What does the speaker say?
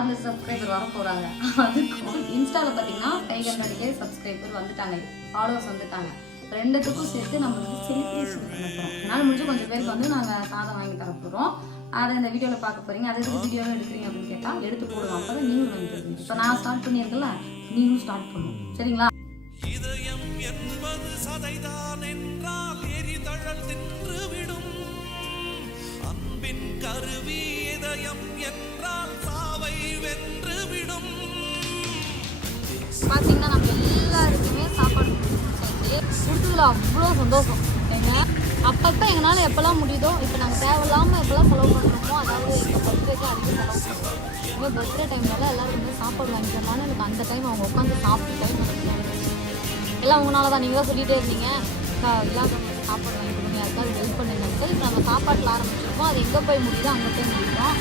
6 subscriber வர போகிறாங்க. அதுக்கும் இன்ஸ்டாவில் பார்த்தீங்கன்னா 500K சப்ஸ்கிரைபர் வந்துட்டாங்க, ஃபாலோவர்ஸ் வந்துட்டாங்க. ரெண்டுத்துக்கும் சேர்த்து நம்ம வந்து செலிப்ரேஷன் பண்ண போகிறோம். அதனால் முடிஞ்சு கொஞ்சம் பேருக்கு வந்து நாங்கள் சாதம் வாங்கி தர போகிறோம். அதை இந்த வீடியோவில் பார்க்க போகிறீங்க. அது எதுக்கு வீடியோவே எடுக்கிறீங்க அப்படின்னு கேட்டால் எடுத்து போடுவோம். அப்போ தான் நீங்களும் வாங்கி தருவீங்க. இப்போ நான் ஸ்டார்ட் பண்ணியிருக்கல, நீங்களும் ஸ்டார்ட் பண்ணுவோம். சரிங்களா? இதயம் என்பது சதைதான் என்றால் எரிதழல் தின்றுவிடும். அன்பின் கருவி இதயம் என்றால் சாவை வென்றுவிடும். பார்த்தீங்கன்னா நம்ம எல்லாருக்குமே சாப்பாடு கொடுத்ததுல அவ்வளோ சந்தோஷம். ஏங்க அப்பப்போ எங்களால் எப்போல்லாம் முடியுதோ, இப்போ நாங்கள் தேவையில்லாமல் எப்போல்லாம் செலவு பண்ணுறோமோ, அதாவது எங்கள் பர்த்டேக்கு அதிக செலவு பண்ணுறோம். எங்கள் பர்த்டே டைம்னால எல்லோரும் வந்து சாப்பாடு வாங்கிக்கிறனால எனக்கு அந்த டைம் அவங்க உட்காந்து சாப்பிட்டு டைம் எல்லாம் உங்களால தான். நீங்கள் தான் சொல்லிகிட்டே இருந்தீங்க எல்லாம் சாப்பாடு வாங்கி கொடுங்க, யாருக்காவது ஹெல்ப் பண்ணுங்கன்ட்டு. இப்போ நம்ம சாப்பாட்டில் ஆரம்பிச்சிருக்கோம். அது எங்கே போய் முடியுதோ அங்கே போய் முடிக்கிறோம்.